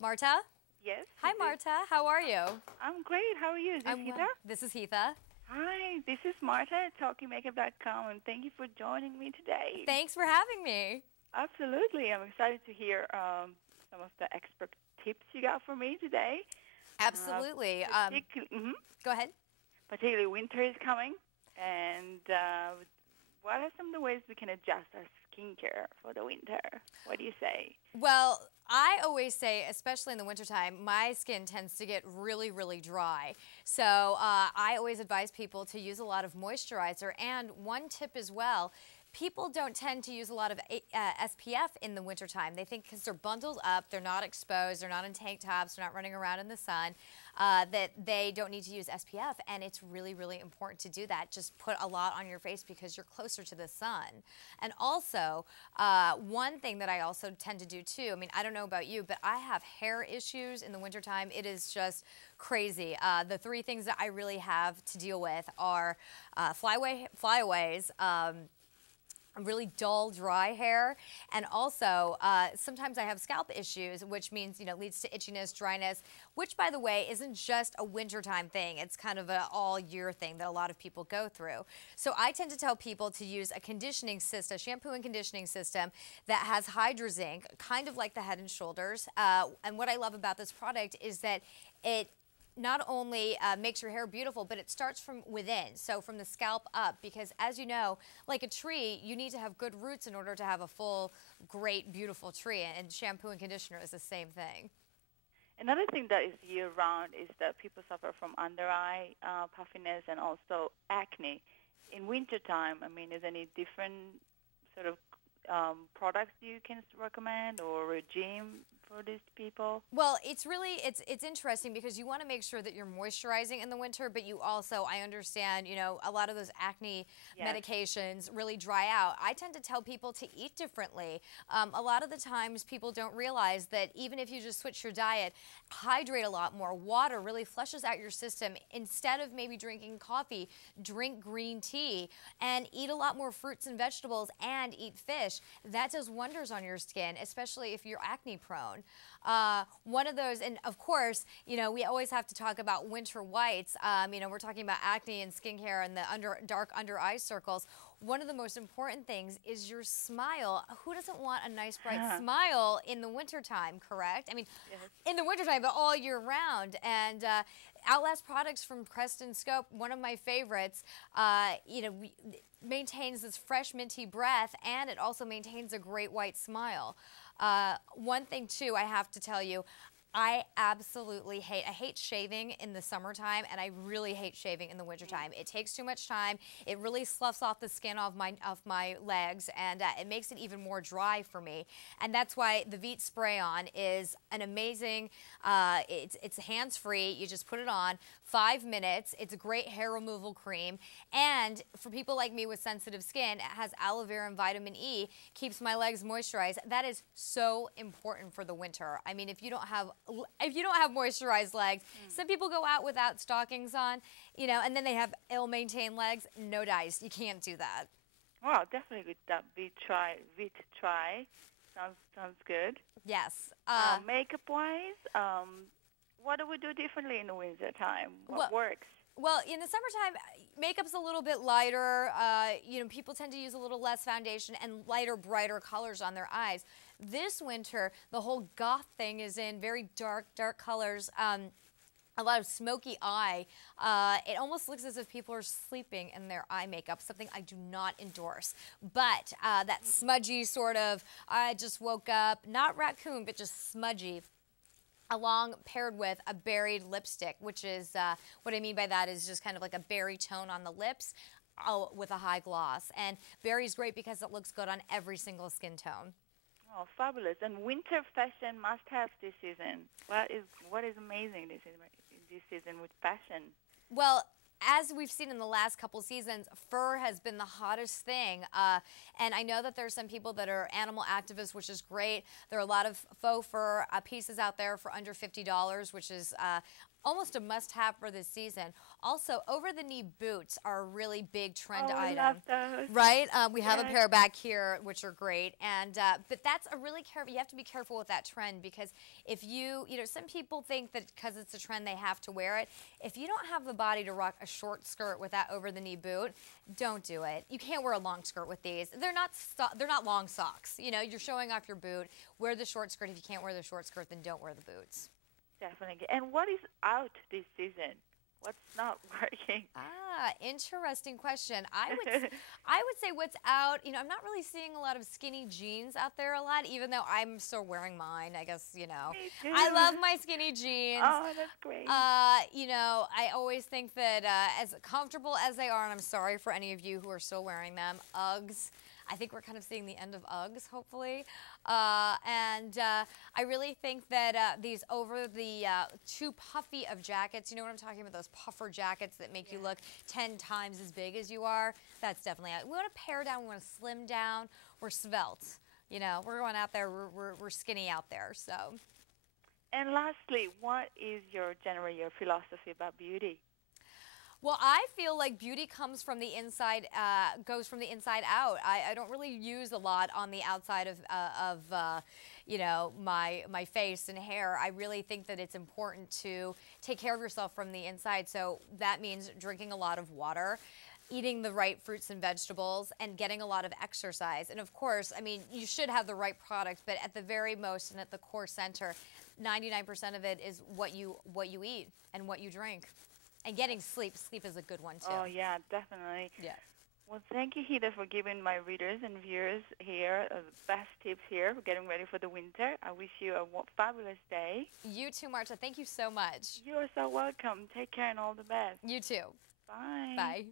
Marta? Yes. Hi, Marta. How are you? I'm great. How are you? Is this I'm Hitha? well. This is Hitha. Hi, this is Marta at TalkingMakeup.com, and thank you for joining me today. Thanks for having me. Absolutely. I'm excited to hear some of the expert tips you got for me today. Absolutely. Go ahead. Particularly winter is coming, and what are some of the ways we can adjust our skincare for the winter? What do you say? Well, I always say, especially in the wintertime, my skin tends to get really, really dry. So I always advise people to use a lot of moisturizer. And one tip as well, people don't tend to use a lot of SPF in the wintertime. They think because they're bundled up, they're not exposed, they're not in tank tops, they're not running around in the sun, that they don't need to use SPF. And it's really, really important to do that. Just put a lot on your face because you're closer to the sun. And also, one thing that I also tend to do too, I mean, I don't know about you, but I have hair issues in the wintertime. It is just crazy. The three things that I really have to deal with are flyaways, really dull, dry hair, and also sometimes I have scalp issues, which means, leads to itchiness, dryness, which, by the way, isn't just a wintertime thing. It's kind of an all-year thing that a lot of people go through. So I tend to tell people to use a conditioning system, a shampoo and conditioning system that has Hydra Zinc, kind of like the Head and Shoulders. And what I love about this product is that it not only makes your hair beautiful, but it starts from within, so from the scalp up, because as you know, like a tree, you need to have good roots in order to have a full, great, beautiful tree, and shampoo and conditioner is the same thing. Another thing that is year-round is that people suffer from under-eye puffiness and also acne. In wintertime, I mean, is any different sort of products you can recommend or regime for these people? Well, it's really, it's interesting because you want to make sure that you're moisturizing in the winter, but you also, I understand, a lot of those acne medications really dry out. I tend to tell people to eat differently. A lot of the times people don't realize that even if you just switch your diet, hydrate a lot more. Water really flushes out your system. Instead of maybe drinking coffee, drink green tea and eat a lot more fruits and vegetables and eat fish. That does wonders on your skin, especially if you're acne prone. One of those, and of course, we always have to talk about winter whites. We're talking about acne and skincare and the dark under eye circles. One of the most important things is your smile. Who doesn't want a nice bright smile in the wintertime, correct? I mean, in the wintertime, but all year round. And Outlast products from Crest and Scope, one of my favorites, maintains this fresh minty breath, and it also maintains a great white smile. One thing too, I have to tell you, I absolutely hate shaving in the summertime, and I really hate shaving in the wintertime. It takes too much time. It really sloughs off the skin off my legs, and it makes it even more dry for me. And that's why the Veet Spray-On is an amazing, it's hands-free. You just put it on, 5 minutes. It's a great hair removal cream. And for people like me with sensitive skin, it has aloe vera and vitamin E, keeps my legs moisturized. That is so important for the winter. I mean, if you don't have moisturized legs, some people go out without stockings on, and then they have ill-maintained legs. No dice. You can't do that. Well, definitely with that Veet Try. Sounds good. Yes. Makeup-wise, what do we do differently in the winter time? What works? Well, in the summertime, makeup's a little bit lighter. People tend to use a little less foundation and lighter, brighter colors on their eyes. This winter, the whole goth thing is in very dark colors. A lot of smoky eye. It almost looks as if people are sleeping in their eye makeup, something I do not endorse. But that smudgy sort of, I just woke up, not raccoon, but just smudgy, paired with a berried lipstick, which is, what I mean by that is just kind of like a berry tone on the lips with a high gloss. And berry's great because it looks good on every single skin tone. Oh, fabulous. And winter fashion must-haves this season. What is amazing this season with fashion? Well, as we've seen in the last couple seasons, fur has been the hottest thing. And I know that there are some people that are animal activists, which is great. There are a lot of faux fur pieces out there for under $50, which is almost a must-have for this season. Also, over-the-knee boots are a really big trend item. I love those. Right? We have a pair back here, which are great. And but that's a really careful. You have to be careful with that trend, because if you know, some people think that because it's a trend they have to wear it. If you don't have the body to rock a short skirt with that over-the-knee boot, don't do it. You can't wear a long skirt with these. They're not long socks. You know, you're showing off your boot. Wear the short skirt. If you can't wear the short skirt, then don't wear the boots. Definitely. And what is out this season? What's not working? Interesting question. I would say what's out. You know, I'm not really seeing a lot of skinny jeans out there a lot, even though I'm still wearing mine. I guess, you know, Me too. I love my skinny jeans. Oh, that's great. You know, I always think that as comfortable as they are, and I'm sorry for any of you who are still wearing them, Uggs. I think we're kind of seeing the end of Uggs, hopefully. I really think that these over the too puffy of jackets, you know what I'm talking about, those puffer jackets that make you look 10 times as big as you are, that's definitely out. We want to pare down, we want to slim down, we're svelte. You know, we're going out there, we're skinny out there, so. And lastly, what is your philosophy about beauty? Well, I feel like beauty comes from the inside, goes from the inside out. I don't really use a lot on the outside of you know, my face and hair. I really think that it's important to take care of yourself from the inside. So that means drinking a lot of water, eating the right fruits and vegetables, and getting a lot of exercise. And of course, I mean, you should have the right product, but at the very most and at the core center, 99% of it is what you eat and what you drink. And getting sleep. Sleep is a good one, too. Oh, yeah, definitely. Yeah. Well, thank you, Hitha, for giving my readers and viewers here the best tips here for getting ready for the winter. I wish you a fabulous day. You too, Marta. Thank you so much. You are so welcome. Take care and all the best. You too. Bye. Bye.